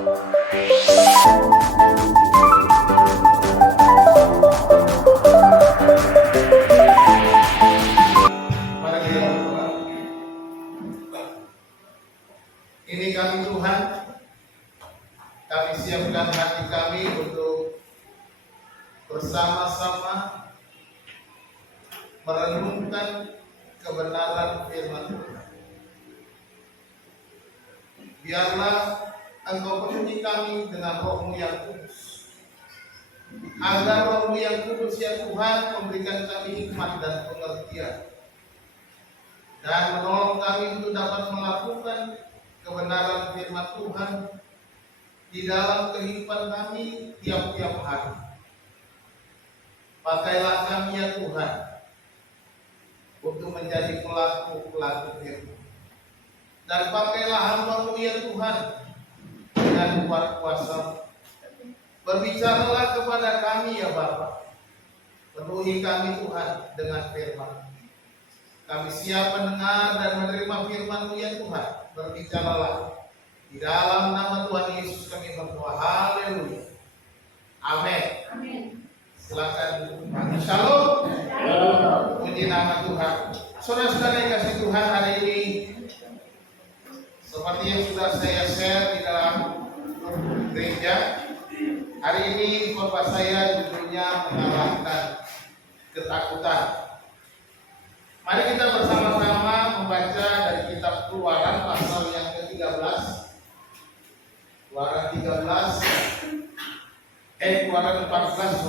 Ini kami Tuhan, kami siapkan hati kami untuk bersama-sama merenungkan kebenaran firman Tuhan. Biarlah Engkau penuhi kami dengan Roh-Mu yang kudus, agar Roh-Mu yang kudus ya Tuhan memberikan kami hikmat dan pengertian, dan menolong kami untuk dapat melakukan kebenaran firman Tuhan di dalam kehidupan kami tiap-tiap hari. Pakailah kami ya Tuhan untuk menjadi pelaku-pelaku firman, dan pakailah hamba-Mu ya Tuhan dengan kuat kuasa. Berbicaralah kepada kami ya Bapa, penuhi kami Tuhan dengan firman. Kami siap mendengar dan menerima firman-Mu ya Tuhan. Berbicaralah. Di dalam nama Tuhan Yesus kami berdoa. Haleluya. Amin. Amin. Silakan duduk. Shalom. Puji nama Tuhan. Saudara-saudara yang kasih Tuhan, hari ini seperti yang sudah saya share di dalam gereja, hari ini khotbah saya judulnya mengalahkan ketakutan. Mari kita bersama-sama membaca dari kitab Keluaran pasal yang ke-13. Keluaran 14,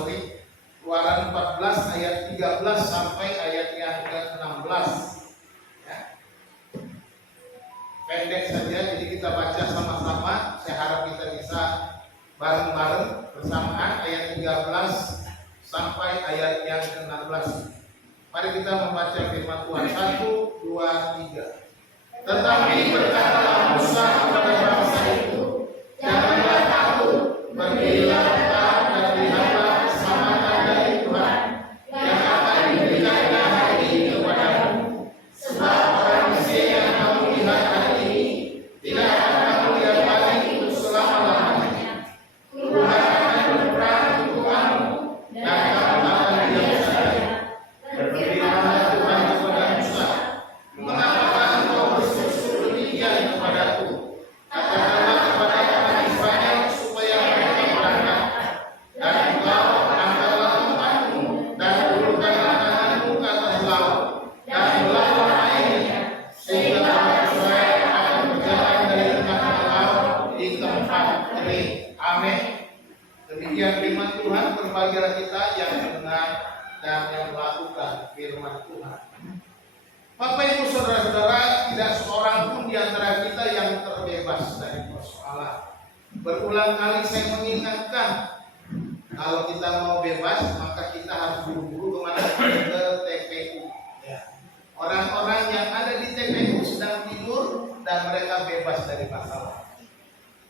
Keluaran 14 ayat 13 sampai ayat yang ke-16. Ya. Pendek saja, jadi kita baca sama-sama. Saya harap kita bisa bareng-bareng bersamaan ayat 13 sampai ayat yang ke-16. Mari kita membaca firman Tuhan. 1, 2, 3. Tetapi berkatalah Musa kepada bangsa itu, janganlah takut, pergilah dan lihatlah keselamatan dari Tuhan yang akan diberikannya hari ini kepadamu. Sebab orang Mesir yang kamu lihat hari ini tidak akan kamu lihat lagi untuk selama-lamanya. Tuhan akan berperang untuk kamu, dan kamu akan diam saja. Berfirmanlah Tuhan kepada Musa, mengapakah engkau berseru-seru demikian kepadaku? Katakanlah kepada orang Israel supaya mereka berangkat, dan engkau angkatlah tongkatmu dan ulurkanlah tanganmu ke atas laut, dan belahlah airnya, sehingga orang Israel akan berjalan dari tengah laut di tempat kering. Amin. Demikian firman Tuhan. Berbahagialah kita yang mendengar dan yang melakukan firman Tuhan. Bapak Ibu saudara-saudara, tidak seorang pun di antara kita yang terbebas dari persoalan. Berulang kali saya mengingatkan, kalau kita mau bebas maka kita harus buru-buru kemana? Ke TPU. Ya. Orang-orang yang ada di TPU sedang tidur dan mereka bebas dari masalah.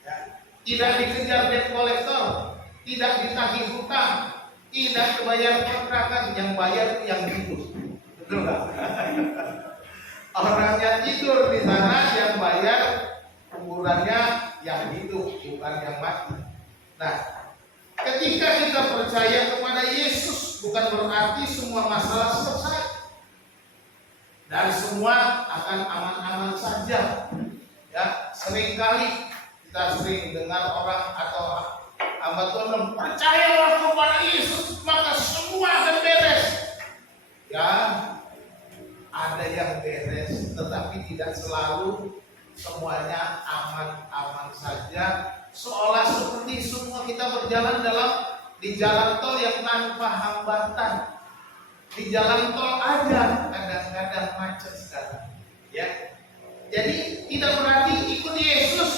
Ya. Tidak dikejar debt collector, tidak ditagih hutang, tidak kebayar kontrakan, yang bayar yang hidup. Betul nggak? Orangnya tidur di sana, yang bayar kuburannya yang hidup, bukan yang mati. Nah, ketika kita percaya kepada Yesus, bukan berarti semua masalah selesai dan semua akan aman-aman saja. Ya, seringkali kita sering dengar orang atau hamba Tuhan, percayalah kepada Yesus maka semua akan beres. Ya, ada yang beres, tetapi tidak selalu semuanya aman-aman saja. Seolah seperti semua kita berjalan di jalan tol yang tanpa hambatan. Di jalan tol aja kadang-kadang macet sekarang. Ya, jadi tidak berarti ikut Yesus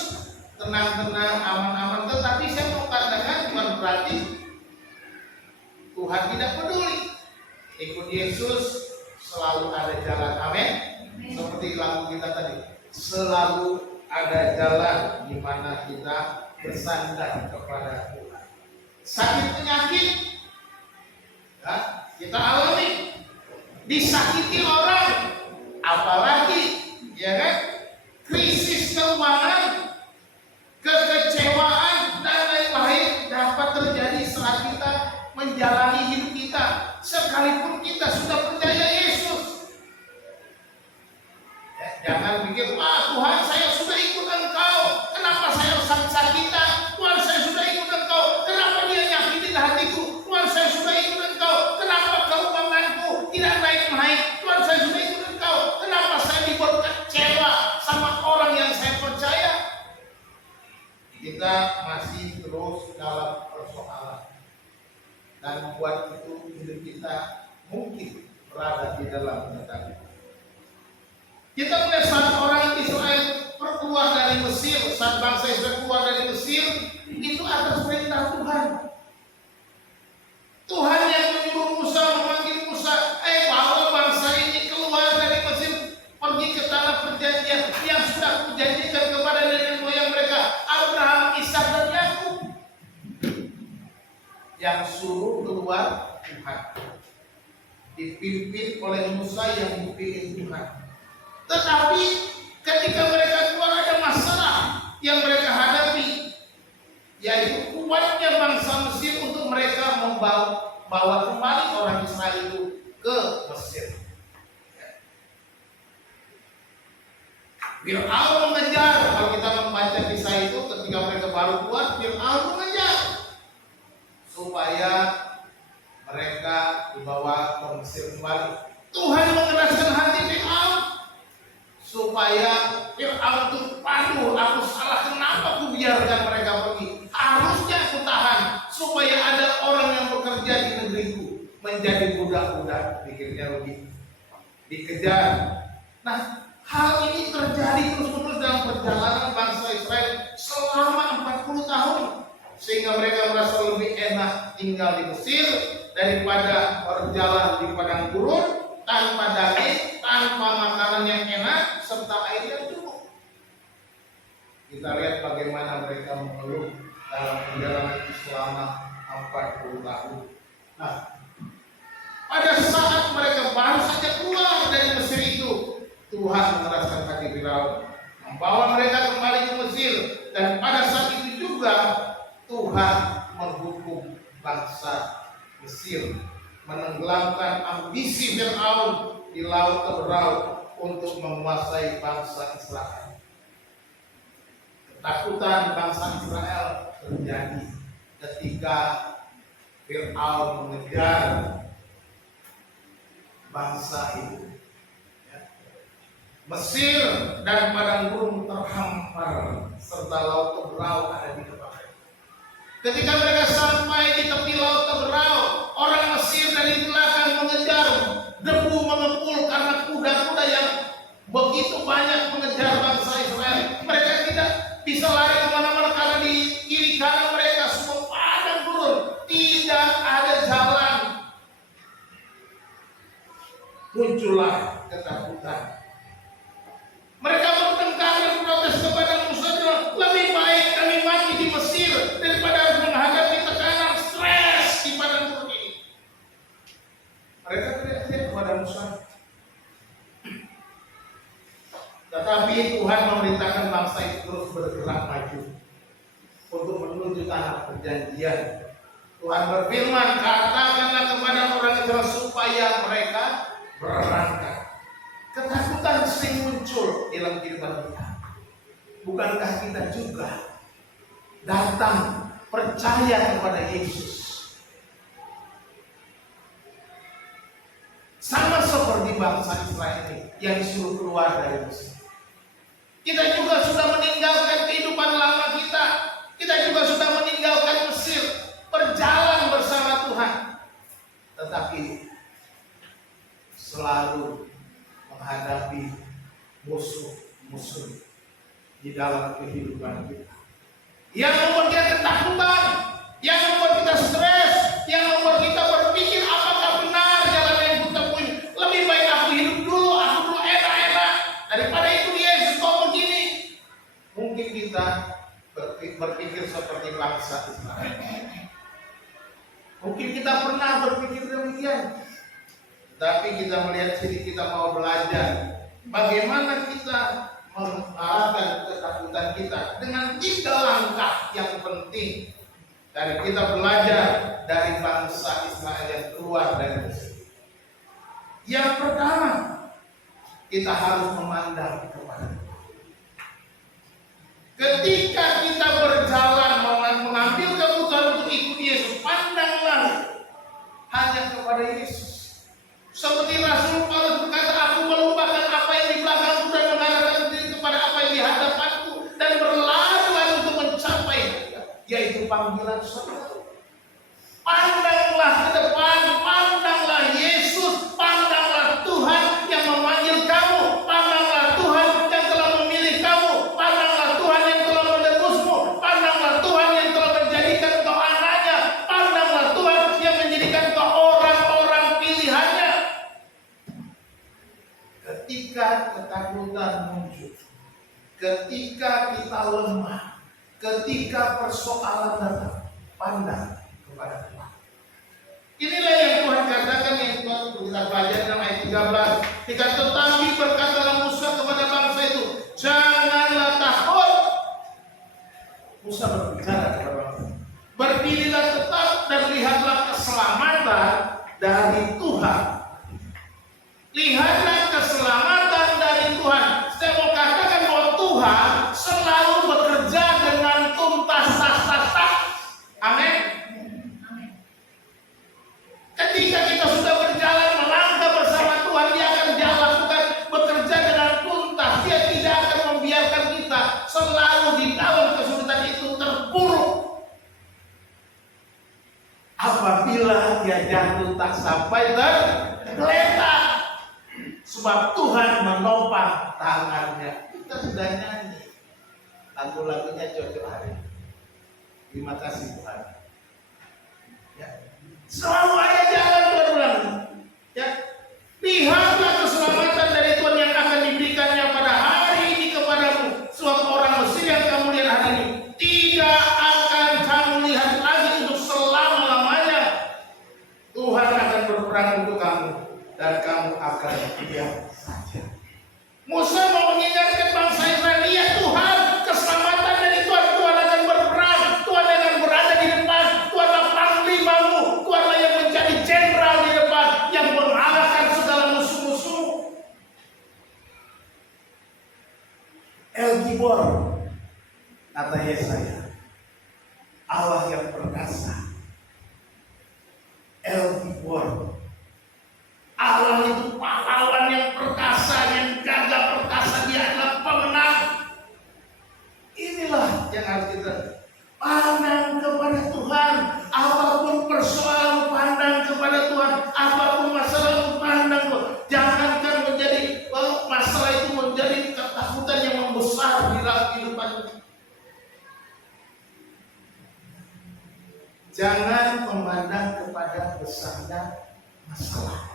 tenang-tenang, aman-aman. Tetapi saya mau katakan bukan berarti Tuhan tidak peduli. Ikut Yesus selalu ada jalan. Amin. Seperti lagu kita tadi, selalu ada jalan di mana kita bersandar kepada Tuhan. Sakit penyakit, ya, kita alami. Disakiti orang, apalagi, ya kan? Krisis keuangan, kekecewaan. kita masih terus dalam persoalan dan membuat itu hidup kita mungkin berada di dalam kendali. Kita melihat saat orang Israel keluar dari Mesir, saat bangsa Israel keluar dari Mesir, itu atas perintah Tuhan. Tuhan yang menyuruh Musa, memanggil Musa, bawa bangsa ini keluar dari Mesir, pergi ke tanah perjanjian yang sudah kujanjikan kepada nenek moyang mereka, Abraham, Ishak dan Yakub. Yang suruh keluar Tuhan, dipimpin oleh Musa yang dipilih Tuhan. Tetapi ketika mereka keluar ada masalah yang mereka hadapi, yaitu kuatnya bangsa Mesir untuk mereka membawa kembali orang Israel itu ke Mesir. Fir'aun mengejar. Kalau kita membaca kisah itu, ketika mereka baru keluar, Fir'aun mengejar supaya mereka dibawa ke Mesir kembali. Tuhan mengeraskan hati Fir'aun supaya Fir'aun itu, aduh, aku salah, kenapa aku biarkan mereka pergi? Harusnya aku tahan supaya ada orang yang bekerja di negeriku menjadi budak-budak, pikirnya begitu. Dikejar. Nah, hal ini terjadi terus-menerus dalam perjalanan bangsa Israel selama 40 tahun, sehingga mereka merasa lebih enak tinggal di Mesir daripada berjalan di padang gurun tanpa daging, tanpa makanan yang enak, serta air yang cukup. Kita lihat bagaimana mereka mengeluh dalam perjalanan selama 40 tahun. Nah, pada saat mereka baru saja keluar dari Mesir itu, Tuhan mengeraskan hati Firaun, membawa mereka kembali ke Mesir, dan pada saat itu juga Tuhan menghukum bangsa Mesir, menenggelamkan ambisi Firaun di laut Teberau untuk menguasai bangsa Israel. Ketakutan bangsa Israel terjadi ketika Firaun mengejar bangsa itu. Mesir dan padang gurun terhampar serta laut Teberau ada di depan mereka. Ketika mereka sampai di tepi laut Teberau, orang Mesir dari belakang mengejar, debu mengepul karena kuda-kuda yang begitu banyak mengejar bangsa Israel. Mereka tidak bisa lari kemana-mana karena di kiri kanan mereka semua padang gurun, tidak ada jalan. Muncullah ketakutan. Mereka bertengkar dan protes kepada Musa, lebih baik kami mati di Mesir daripada harus menghadapi tekanan stres di padang gurun ini. Mereka teriak-teriak kepada Musa. Tetapi Tuhan memerintahkan bangsa itu terus bergerak maju untuk menuju tanah perjanjian. Tuhan berfirman, katakanlah kepada orang Israel supaya mereka berangkat. Ketakutan sering muncul dalam kehidupan kita. Bukankah kita juga datang percaya kepada Yesus? Sama seperti bangsa Israel ini yang disuruh keluar dari Mesir. Kita juga sudah meninggalkan kehidupan lama kita. Kita juga sudah meninggalkan Mesir, berjalan bersama Tuhan. Tetapi selalu menghadapi musuh-musuh di dalam kehidupan kita, yang membuat kita ketakutan, yang membuat kita stres, yang membuat kita berpikir apakah benar jalan yang ku tempuh. Lebih baik aku hidup dulu, aku dulu enak-enak daripada itu Yesus kok begini. Mungkin kita berpikir seperti bangsa Israel. Mungkin kita pernah berpikir demikian. Tapi kita melihat sini, kita mau belajar bagaimana kita mengalahkan ketakutan kita dengan 3 langkah yang penting dari kita belajar dari bangsa Israel yang keluar dari Mesir. Yang pertama, kita harus memandang kepada Tuhan. Ketika kita berjalan mengambil keputusan untuk ikut Yesus, pandanglah hanya kepada Yesus. Seperti Rasul Paulus berkata, aku melupakan apa yang di belakangku dan mengarahkan diri kepada apa yang di hadapanku dan berlari untuk mencapai yaitu panggilan surga. Pandanglah ke depan, pandanglah Yesus, pandanglah Tuhan yang memanggil kamu, pandanglah Tuhan yang telah memilih kamu, pandanglah Tuhan yang telah menebusmu, pandanglah Tuhan yang telah menjadikan kau anaknya, pandanglah Tuhan yang menjadikan kau orang-orang pilihannya. Ketika ketakutan muncul, ketika kita lemah, ketika persoalan datang, pandang kepada Tuhan. Inilah yang Tuhan katakan, yang Tuhan kita baca dalam ayat 13. Tetapi berkatalah Musa kepada bangsa itu, janganlah takut. Musa berbicara kepada bangsa, berdirilah tetap dan lihatlah keselamatan dari Tuhan. Lihatlah keselamatan dari Tuhan. Saya mau katakan bahwa Tuhan selalu bekerja dengan tuntas. Amin. Ketika kita sudah berjalan melangkah bersama Tuhan, Dia akan lakukan bekerja dengan tuntas. Dia tidak akan membiarkan kita selalu di dalam kesulitan itu terpuruk. Apabila dia jatuh tak sampai tergeletak, sebab Tuhan menopang tangannya. Kita sudah nyanyi lagu-lagunya cocok hari ini. Terima kasih Tuhan. Ya. Selalu ada jalan berulang. Ya. Lihatlah keselamatan dari Tuhan yang akan diberikannya pada hari ini kepadamu. Sebab orang Mesir yang kamu lihat hari ini tidak akan kamu lihat lagi untuk selama-lamanya. Tuhan akan berperang untuk kamu dan kamu akan diam saja. Musa mau mengingatkan bangsa Israel, lihat Tuhan, keselamatan dari Tuhan. Tuhan akan berperang, Tuhan akan berada di depan, Tuhanlah panglimamu, Tuhanlah yang menjadi jenderal di depan, yang mengalahkan segala musuh-musuh. El Gibor, kata Yesaya, Allah yang perkasa. El Gibor, Allah itu pahlawan yang perkasa, yang gagah perkasa. Dia adalah pemenang. Inilah yang harus kita pandang kepada Tuhan. Apapun persoalan, pandang kepada Tuhan. Apapun masalah, pandang. Jangankan menjadi masalah itu menjadi ketakutan yang membesar di dalam kehidupan. Jangan memandang kepada besarnya masalah.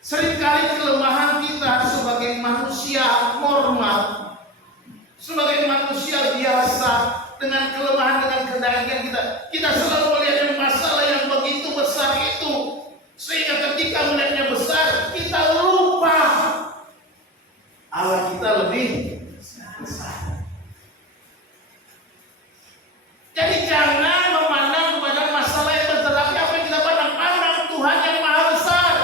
Seringkali kelemahan kita sebagai manusia normal, sebagai manusia biasa, dengan kelemahan, dengan kedagingan kita selalu melihat masalah yang begitu besar itu, sehingga ketika melihatnya besar, kita lupa Allah kita lebih besar. Jadi jangan memandang kepada masalah yang besar, tapi apa yang kita pandang Tuhan yang maha besar.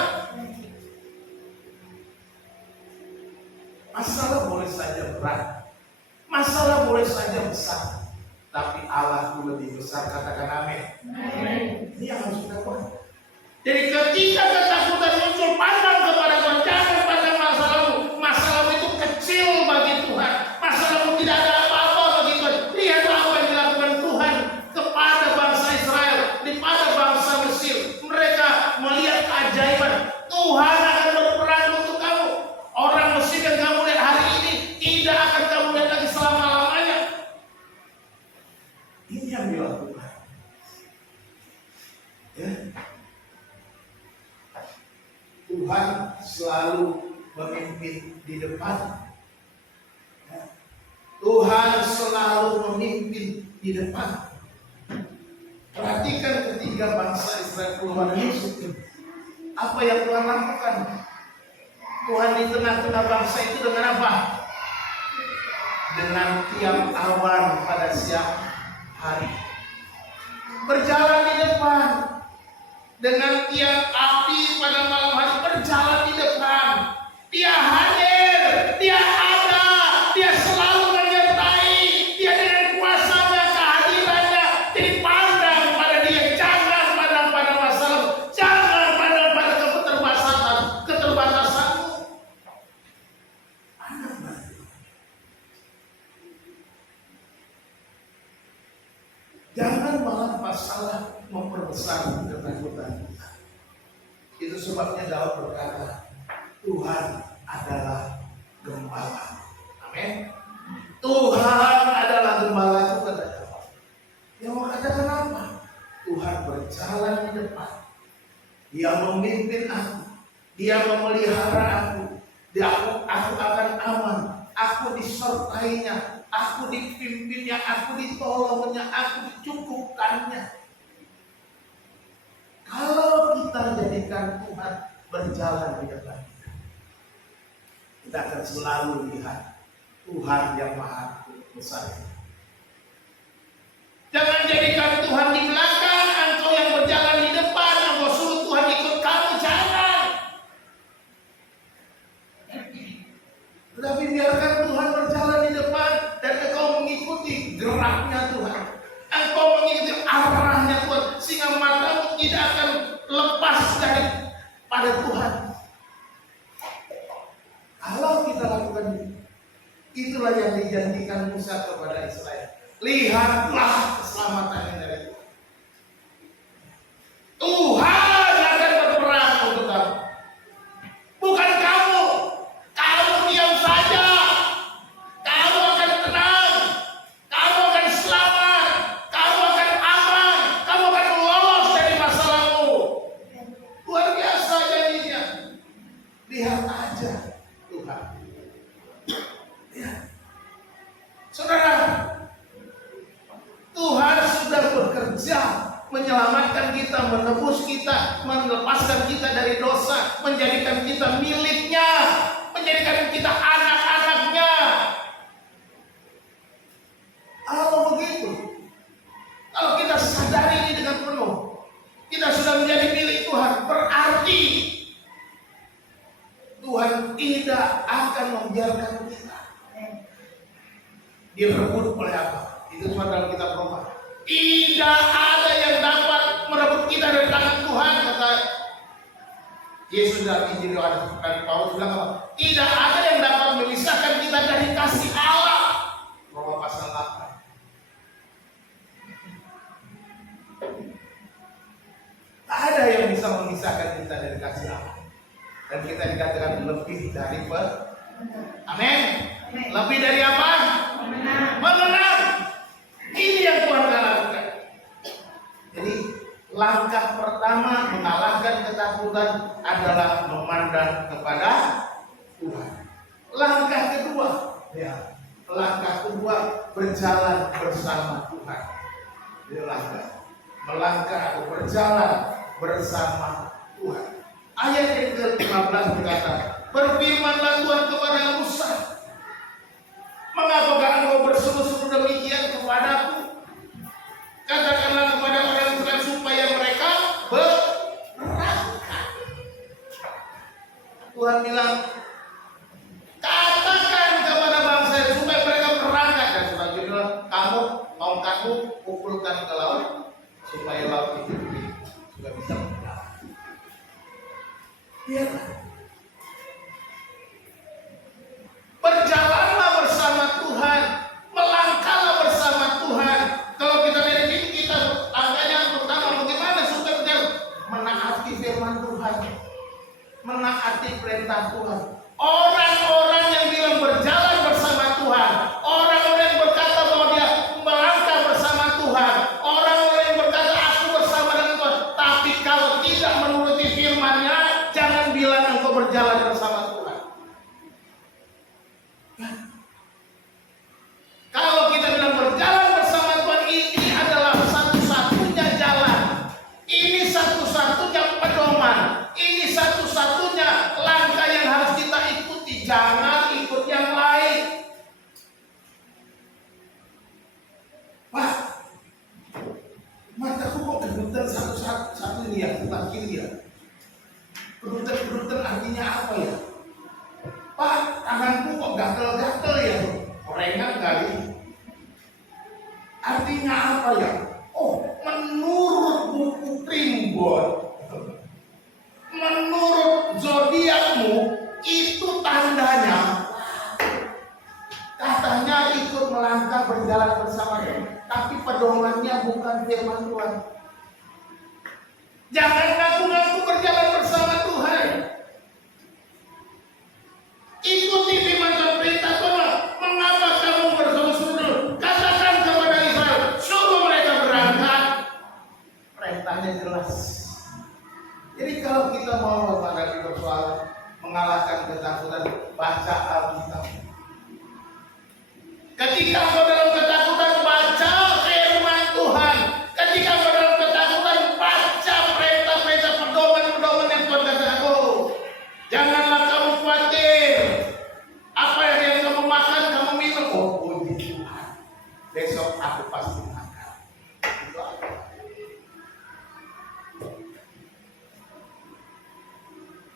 Masalah boleh saja berat, masalah boleh saja besar, tapi Allah itu lebih besar. Katakan amin. Ini yang harus kita pahami. Jadi ketika ketakutan muncul, pandang kepada Tuhan. Jangan pandang masalahmu. Masalahmu itu kecil bagi Tuhan. Masalahmu tidak ada apa-apa bagi Tuhan. Lihatlah apa yang dilakukan Tuhan kepada bangsa Israel, kepada bangsa Mesir. Mereka melihat keajaiban. Tuhan akan berperang untuk kamu. Orang Mesir yang kamu lihat hari ini tidak akan kamu lihat lagi selama-lamanya. Ini yang dilakukan. Ya. Tuhan selalu memimpin di depan. Ya. Tuhan selalu memimpin di depan. Perhatikan ketika bangsa Israel keluar Mesir, apa yang Tuhan lakukan? Tuhan di tengah-tengah bangsa itu dengan apa? Dengan tiang awan pada siang hari, berjalan di depan. Dengan tiang api pada malam hari, berjalan di depan. Dia hadir, dia ada, dia selalu menyertai. Dia dengan kuasanya, kehadirannya. Jadi pandang pada dia, jangan pandang pada masalah, jangan pandang pada keterbatasanmu. masalah memperbesar ketakutan kita. Itu sebabnya Daud berkata, Tuhan adalah gembala. Amin. Tuhan adalah gembala itu kata Daud. Yang mau katakan apa? Tuhan berjalan di depan. Dia memimpin aku. Dia memelihara aku. Aku akan aman. Aku disertainya. Aku dipimpinnya. Aku ditolongnya. Aku dicukupkannya. Kalau kita jadikan Tuhan berjalan di depan kita, kita akan selalu lihat Tuhan yang maha besar. Jangan jadikan Tuhan di belakang, engkau yang berjalan di depan, engkau suruh Tuhan ikut kamu, jangan. Tetapi biarkan Tuhan berjalan di depan dan engkau mengikuti geraknya Tuhan. Engkau mengikuti arahnya Tuhan, sehingga matamu tidak akan lepas dari pada Tuhan. Kalau kita lakukan itu, itulah yang dijanjikan Musa kepada Israel. Lihatlah keselamatannya dari Tuhan. Tuhan akan berperang untuk kamu, bukan kamu. Kamu diam saja. Kamu akan tenang. Kamu akan selamat. Kamu akan aman. Kamu akan lolos dari masalahmu. Luar biasa janjinya. Lihat aja Tuhan. Ya. Saudara, Tuhan sudah bekerja menyelamatkan kita, menebus kita, melepaskan kita dari dosa, menjadikan kita miliknya, menjadikan kita anak-anaknya. Kalau begitu, kalau kita sadari ini dengan penuh, kita sudah menjadi milik Tuhan, berarti Tuhan tidak akan membiarkan kita direbut oleh apa? Itu cuma dalam kitab Roma. Tidak ada yang dapat merebut kita dari tangan Tuhan, kata Yesus dalam Injil Yohanes. Dan Paulus bilang apa? Tidak ada yang dapat memisahkan kita dari kasih Allah. Roma pasal 8. Tak ada yang bisa memisahkan kita dari kasih Allah. Dan kita dikatakan lebih dari Amin. Lebih dari apa? Mengenal. Ini yang Tuhan lakukan. Jadi langkah pertama mengalahkan ketakutan adalah memandang kepada Tuhan. Langkah kedua, ya, langkah kedua berjalan bersama Tuhan. Ini melangkah atau berjalan bersama Tuhan. Ayat yang ke-15 berkata, berfirmanlah Tuhan kepada Musa, mengapakah engkau berseru-seru demikian kepadaku? Katakanlah kepada orang Israel supaya mereka berangkat. Tuhan bilang, katakan kepada bangsa supaya mereka berangkat. Dan selanjutnya kamu tongkatmu pukulkan ke laut supaya laut itu juga bisa berjalan. Lihatlah. Berjalanlah bersama Tuhan, melangkahlah bersama Tuhan. Kalau kita dari sini, kita langkahnya yang pertama bagaimana supaya berjalan? Menaati firman Tuhan, menaati perintah Tuhan. Orang-orang yang bilang berjalan bersama Tuhan, orang-orang yang berkata bahwa dia melangkah bersama Tuhan, orang-orang yang berkata aku bersama dengan Tuhan, tapi kalau tidak menuruti firman-Nya, jangan bilang engkau berjalan bersama Tuhan. Kalau kita bilang berjalan bersama Tuhan, ini adalah satu-satunya jalan. Ini satu-satunya pedoman. Ini satu-satunya langkah yang harus kita ikuti. Jangan ikut yang lain. Pak, mataku kok kedutan satu-satu ini ya, sebelah kiri ya. Kedutan artinya apa ya? Pak, tanganku kok gatel-gatel ya? Korengan kali. Artinya apa ya? Oh, menurut buku primbon, menurut zodiakmu itu tandanya katanya ikut melangkah berjalan berjalan bersama Tuhan, tapi pedomannya bukan firman Tuhan. Jangan ngaku-ngaku berjalan bersama Tuhan. Ikuti firman dan perintah Tuhan. Mengapa kamu bersungguh-sungguh? Katakan kepada Israel, suruh mereka berangkat. Perintahnya jelas. Jadi kalau kita mau menghadapi persoalan, mengalahkan ketakutan, baca Alkitab. Ketika kau dalam ketakutan, baca firman Tuhan. Ketika kau dalam ketakutan, baca perintah-perintah, pedoman-pedoman yang Tuhan katakan. Janganlah kamu khawatir. Apa yang kamu makan, kamu minum. Puji Tuhan. Besok aku pasti makan. Itu apa?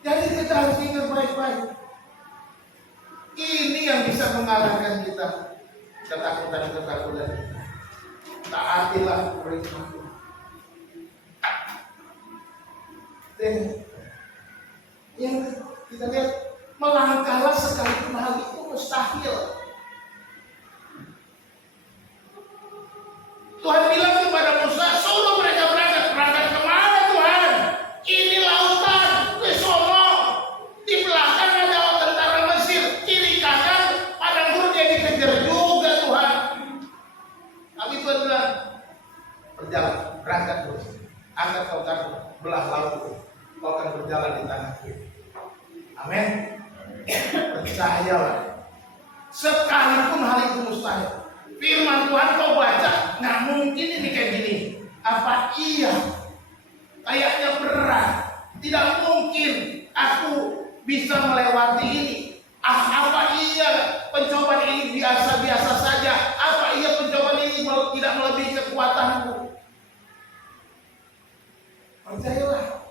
Jadi kita harus ingat baik-baik. Ini yang bisa mengalahkan kita. Ketakutan-ketakutan. Taatilah perintah Tuhan. Dan yang kita lihat, melangkahlah sekalipun hal itu mustahil. Tuhan bilang kepada Musa, suruh mereka berangkat. Berangkat kemana Tuhan? Ini lautan, ke sono. Di belakang ada tentara Mesir, kiri kanan padang gurun, dia dikejar juga Tuhan. Tapi Tuhan bilang, berjalan, berangkat terus. Angkat kau kaki, belah laut itu. Kau akan berjalan di tanah kiri. Amin. Percayalah. Sekalipun hal itu mustahil. Firman Tuhan kau baca, nggak mungkin ini kayak gini. Apa iya? Kayaknya berat. Tidak mungkin aku bisa melewati ini. Apa iya pencobaan ini biasa-biasa saja? Apa iya pencobaan ini tidak melebihi kekuatanku? Percayalah.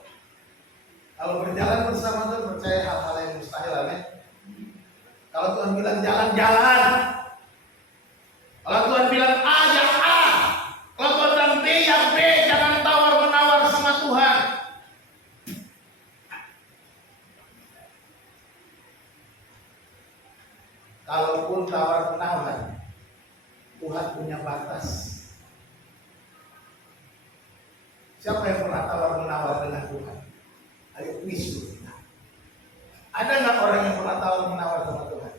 Kalau berjalan bersama Tuhan, percaya hal-hal yang mustahil. Amin. Kalau Tuhan bilang jalan-jalan. Kalau Tuhan bilang A, ya A. Kalau Tuhan bilang B, ya B. Jangan tawar-menawar sama Tuhan. Kalaupun tawar-menawar, Tuhan punya batas. Siapa yang pernah tawar-menawar dengan Tuhan? Ayo kuis dulu kita. Ada nggak orang yang pernah tawar-menawar sama Tuhan?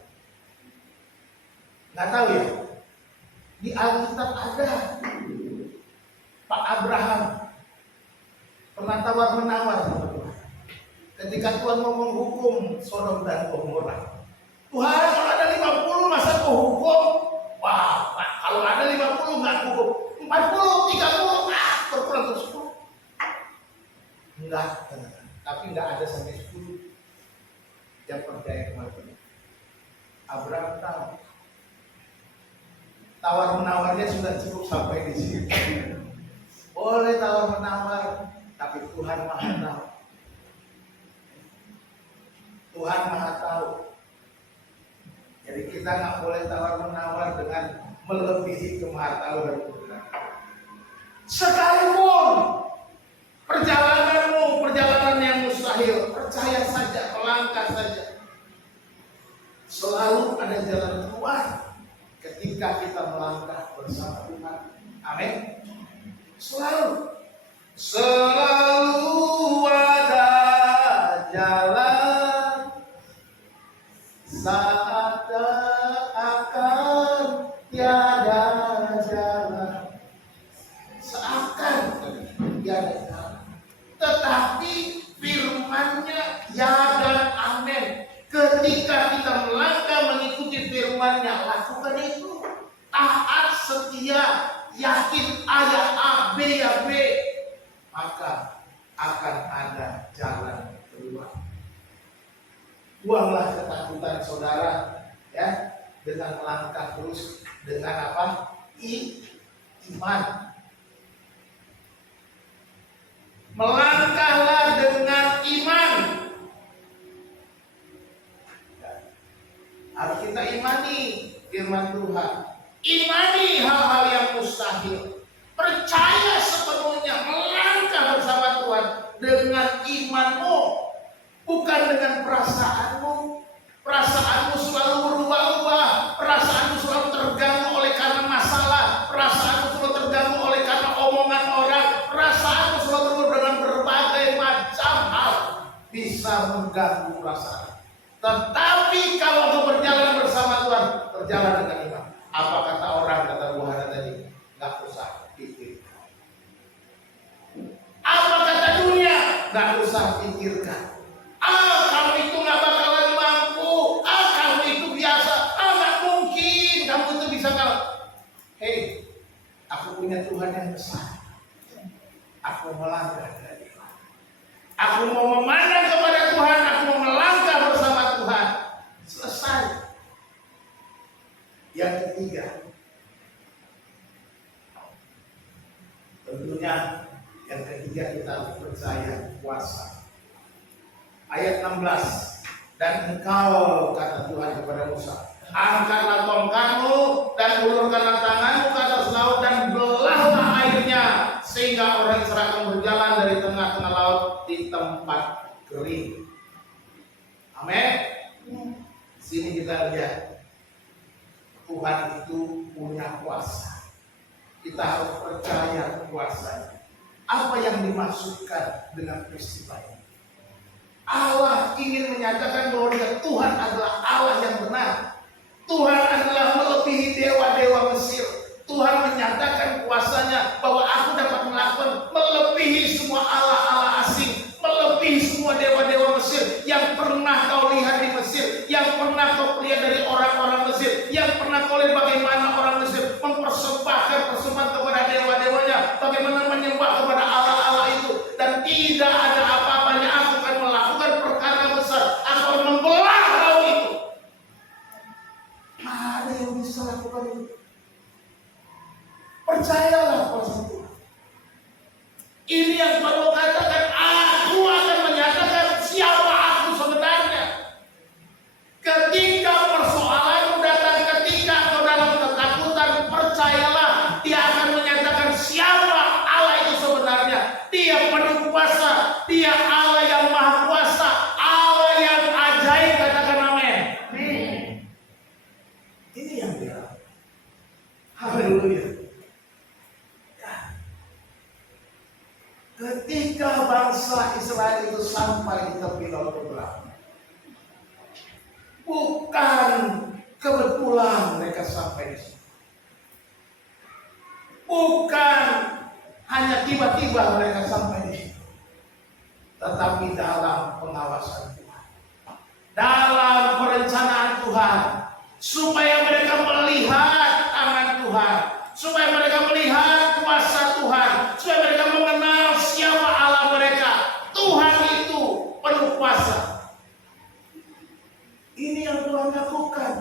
Nggak tahu ya? Di Alkitab ada. Pak Abraham pernah tawar-menawar sama Tuhan. Ketika Tuhan mau menghukum Sodom dan Gomora. Tuhan, kalau ada 50 masa kau hukum? Wah, kalau ada 50 nggak hukum. 40, 30, berkurang ke 10. Enggak, tapi enggak ada sampai 10 yang percaya kepada Tuhan. Abraham tahu. Tawar-menawarnya sudah cukup sampai di sini. Boleh tawar-menawar, tapi Tuhan Maha tahu. Tuhan Maha tahu. Jadi kita nggak boleh tawar-menawar dengan melebihi kemahatauan Tuhan. Sekalipun perjalananmu, perjalanan yang mustahil, percaya saja, melangkah saja. Selalu ada jalan keluar ketika kita melangkah bersama Tuhan. Amin. Selalu ada jalan saat akan tiada jalan. Seakan tiada jalan. Tetapi firman-Nya ya dan amin. Ketika kita melangkah mengikuti firman-Nya, lakukan itu. Taat, setia, yakin ayat A, B ya B, maka akan ada jalan keluar. Buanglah ketakutan saudara, ya, dengan melangkah terus dengan apa? Iman. Melangkahlah dengan iman. Harus kita imani firman Tuhan. Imani hal-hal yang mustahil. Percaya sepenuhnya, melangkah bersama Tuhan dengan imanmu, bukan dengan perasaanmu. Perasaanmu selalu berubah-ubah, perasaanmu selalu terganggu oleh karena masalah bisa mengganggu perasaan. Tetapi kalau kau berjalan bersama Tuhan, berjalan dengan iman. Apa kata orang, kata Bu Hana tadi? Gak usah pikir. Apa kata dunia? Gak usah pikirkan. Kamu itu gak bakalan mampu. Kamu itu biasa. Gak mungkin kamu itu bisa kalah. Hei, aku punya Tuhan yang besar. Aku melangkah dari Tuhan. Aku mau memandang kepada Tuhan. Aku mau melangkah bersama Tuhan. Selesai. Yang ketiga, tentunya yang ketiga kita harus percaya kuasa. Ayat 16, dan engkau, kata Tuhan kepada Musa, angkatlah tongkatmu dan ulurkanlah tanganmu ke atas laut dan belahlah airnya, sehingga orang Israel akan berjalan dari tengah-tengah laut di tempat kering. Amin. Sini kita lihat Tuhan itu punya kuasa. Kita harus percaya kuasanya. Apa yang dimaksudkan dengan peristiwa ini? Allah ingin menyatakan bahwa Tuhan adalah Allah yang benar. Tuhan adalah melebihi dewa-dewa Mesir. Tuhan menyatakan kuasanya bahwa aku dapat melakukan melebihi semua Allah-Allah asing, melebihi semua dewa-dewa Mesir yang pernah kau lihat di Mesir, yang pernah kau lihat dari orang-orang Mesir, yang pernah kau lihat bagaimana orang Mesir mempersembahkan persembahan kepada dewa-dewanya, bagaimana menyembah kepada Allah-Allah itu, dan tidak ada apa-apanya. Aku akan melakukan perkara besar, aku akan membelah laut itu. Ada yang bisa lakukan itu. Percayalah kuasa Tuhan. Ini yang Paulus katakan, aku akan menyatakan siapa aku sebenarnya. Ketika persoalan datang, ketika kau dalam ketakutan, percayalah Dia akan menyatakan siapa Allah itu sebenarnya. Dia penuh kuasa, Dia Allah yang maha kuasa, Allah yang ajaib. Katakan amin. Ini yang dia. Haleluya. Ketika bangsa Israel itu sampai di tepi laut Kebelah, bukan kebetulan mereka sampai di situ. Bukan hanya tiba-tiba mereka sampai di situ, tetapi dalam pengawasan Tuhan, dalam perencanaan Tuhan, supaya mereka melihat tangan Tuhan, supaya mereka melihat kuasa Tuhan, supaya mereka mengenal siapa Allah mereka. Tuhan itu penuh kuasa. Ini yang Tuhan lakukan.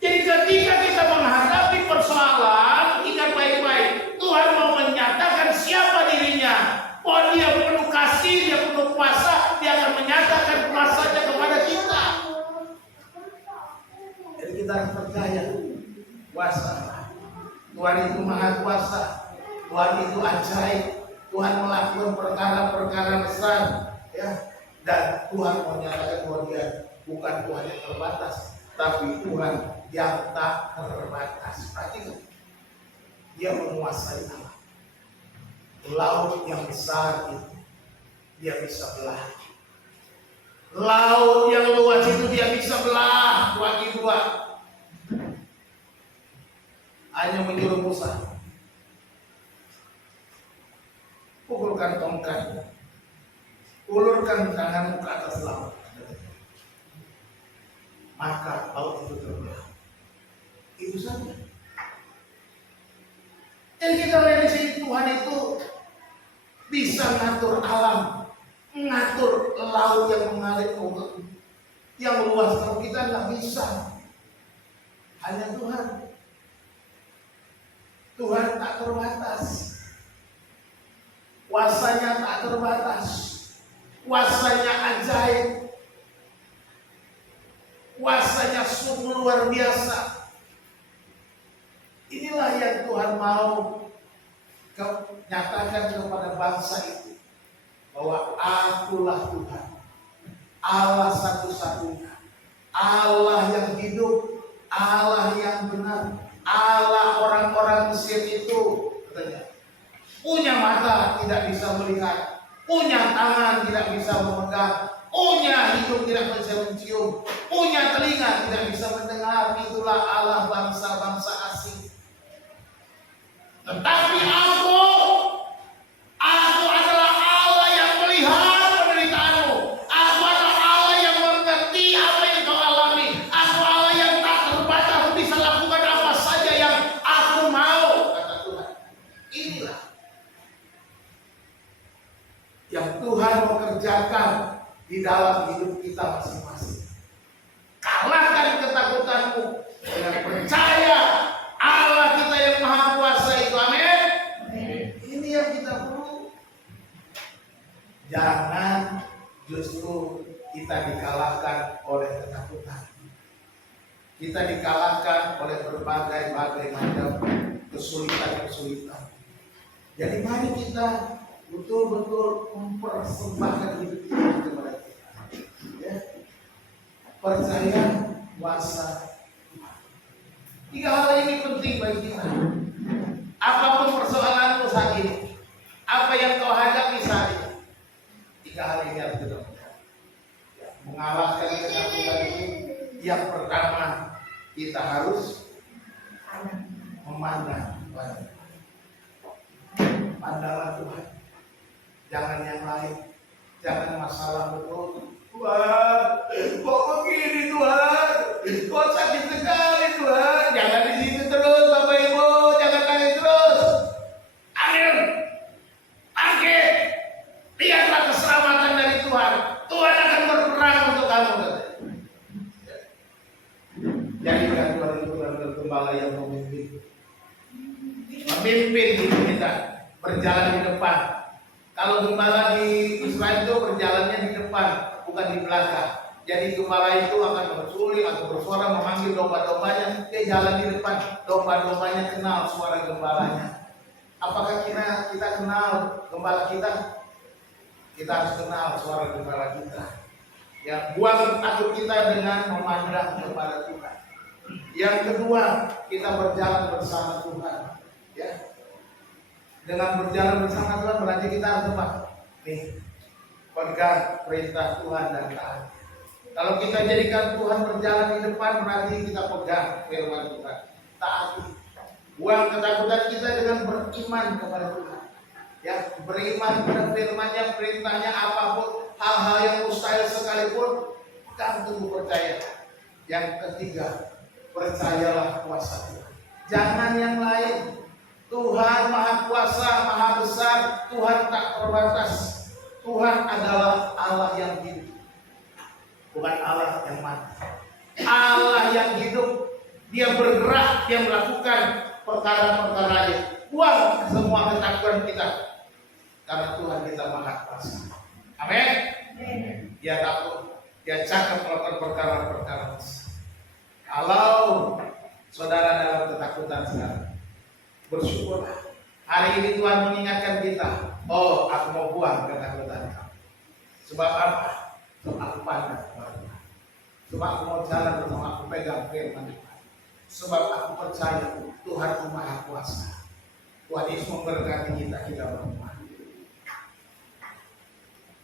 Jadi ketika kita menghadapi persoalan, ingat baik-baik, Tuhan mau menyatakan siapa dirinya. Bahwa Dia penuh kasih, Dia penuh kuasa, Dia akan menyatakan kuasanya kepada kita. Jadi kita harus percaya kuasa Tuhan itu maha kuasa. Tuhan itu ajaib. Tuhan melakukan perkara-perkara besar, ya. Dan Tuhan menyatakan bahwa Dia bukan Tuhan yang terbatas, tapi Tuhan yang tak terbatas. Artinya Dia menguasai alam. Laut yang besar itu Dia bisa belah. Laut yang luas itu Dia bisa belah bagi dua. Hanya menyuruh Musa, pukulkan tongkat, ulurkan tanganmu ke atas laut, maka laut itu terbelah. Itu saja. Yang kita lihat di sini, Tuhan itu bisa ngatur alam, mengatur laut yang mengalir yang luas. Kalau kita nggak bisa, hanya Tuhan. Tuhan tak terbatas. Kuasanya tak terbatas. Kuasanya ajaib. Kuasanya sungguh luar biasa. Inilah yang Tuhan mau nyatakan kepada bangsa itu, bahwa akulah Tuhan, Allah satu-satunya, Allah yang hidup, Allah yang benar. Allah orang-orang Mesir itu, katanya, punya mata tidak bisa melihat, punya tangan tidak bisa memegang, punya hidung tidak bisa mencium, punya telinga tidak bisa mendengar. Itulah Allah bangsa-bangsa asing. Tetapi aku adalah Allah yang melihat penderitaanmu. Aku adalah Allah yang mengerti apa yang kau alami. Aku Allah yang tak terbatas, bisa lakukan apa saja yang aku mau, kata Tuhan. Inilah yang Tuhan mau kerjakan di dalam hidup kita masing-masing. Kalahkan ketakutanmu dengan percaya Allah kita yang Maha Kuasa itu. Amin. Ini yang kita perlu. Jangan justru kita dikalahkan oleh ketakutan. Kita dikalahkan oleh berbagai macam kesulitan. Jadi mari kita betul-betul mempersembahkan hidup kita kepada kita. Ya. Percaya kuasa Tuhan. 3 hal ini penting bagi kita. Apapun persoalanmu saat ini, apa yang kau hadapi saat ini, 3 hal ini harus kita lakukan. Mengalahkan ketakutan itu, yang pertama kita harus memandang Tuhan. Pandanglah Tuhan, jangan yang lain, jangan masalah betul. Tuhan, kok begini Tuhan? Kok sakit sekali Tuhan? Jangan di situ terus Bapak Ibu, jangan nangis terus. Amin. Bangkit. Lihatlah keselamatan dari Tuhan. Tuhan akan berperang untuk kamu. Jadikan Tuhan itu benar-benar gembala yang memimpin hidup kita, berjalan di depan. Kalau gembala di Israel itu berjalannya di depan, bukan di belakang. Jadi gembala itu akan bersuling atau bersuara memanggil domba-dombanya, dia jalan di depan. Domba-dombanya kenal suara gembalanya. Apakah kita kenal gembala kita? Kita harus kenal suara gembala kita. Ya, buang takut kita dengan memandang kepada Tuhan. Yang kedua, kita berjalan bersama Tuhan. Ya, dengan berjalan bersama Tuhan berarti kita harus apa? Nih, pegang perintah Tuhan dan taat. Kalau kita jadikan Tuhan berjalan di depan, berarti kita pegang firman Tuhan, taati. Buang ketakutan kita dengan beriman kepada Tuhan. Ya, beriman kepada firman-Nya, perintahnya, apapun hal-hal yang mustahil sekalipun, pegang teguh percaya. Yang ketiga, percayalah kuasa Tuhan. Jangan yang lain. Tuhan Maha Kuasa, Maha Besar, Tuhan tak terbatas. Tuhan adalah Allah yang hidup, bukan Allah yang mati. Allah yang hidup, Dia bergerak, Dia melakukan perkara-perkaranya. Buang semua ketakutan kita, karena Tuhan kita Maha Kuasa. Amin. Dia takut, Dia cakap melakukan perkara-perkara. Kalau saudara dalam ketakutan sekarang, bersyukurlah. Hari ini Tuhan mengingatkan kita, oh, aku mau buang ketakutan kamu. Sebab apa? Sebab aku pandang kepada Tuhan. Sebab aku mau jalan bersama, aku pegang firman Tuhan. Sebab aku percaya Tuhan itu Maha Kuasa. Tuhan Yesus memberkati kita berdua.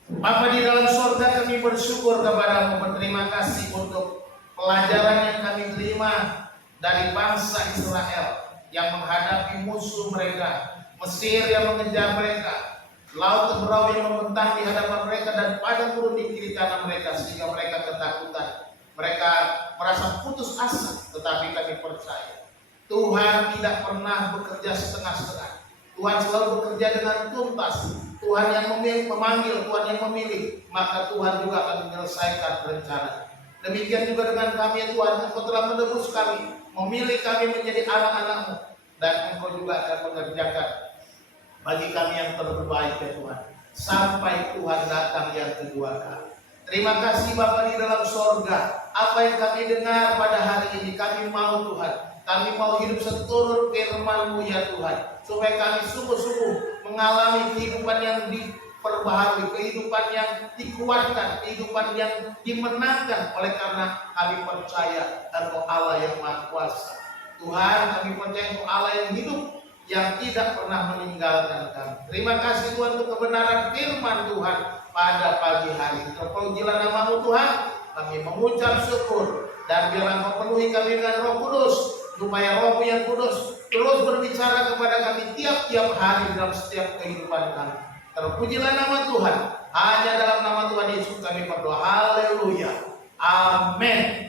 Bapa di dalam surga, kami bersyukur kepadamu, berterima kasih untuk pelajaran yang kami terima dari bangsa Israel yang menghadapi musuh mereka, Mesir yang mengejar mereka, laut Teberau yang membentang di hadapan mereka, dan padang gurun di kiri kanan mereka, sehingga mereka ketakutan. Mereka merasa putus asa, tetapi kami percaya Tuhan tidak pernah bekerja setengah-setengah. Tuhan selalu bekerja dengan tuntas. Tuhan yang memanggil, Tuhan yang memilih, maka Tuhan juga akan menyelesaikan rencana. Demikian juga dengan kami, Tuhan, Engkau telah menebus kami, memilih kami menjadi anak-anak-Mu, dan Engkau juga akan mengerjakan bagi kami yang terbaik, ya Tuhan, sampai Tuhan datang yang kedua kali. Terima kasih Bapa di dalam sorga. Apa yang kami dengar pada hari ini, kami mau Tuhan, kami mau hidup seturut firman-Mu, ya Tuhan, supaya kami sungguh-sungguh mengalami kehidupan yang diperbaharui, kehidupan yang dikuatkan, kehidupan yang dimenangkan, oleh karena kami percaya Engkau Allah yang Maha Kuasa. Tuhan, kami percaya Engkau Allah yang hidup, yang tidak pernah meninggalkan kami. Terima kasih Tuhan untuk kebenaran firman Tuhan pada pagi hari. Terpujilah nama-Mu Tuhan, kami mengucap syukur dan biarlah Kau penuhi kami dengan Roh Kudus, supaya Roh-Mu yang kudus terus berbicara kepada kami tiap-tiap hari dalam setiap kehidupan kami. Terpujilah nama Tuhan. Hanya dalam nama Tuhan Yesus kami berdoa. Haleluya. Amin.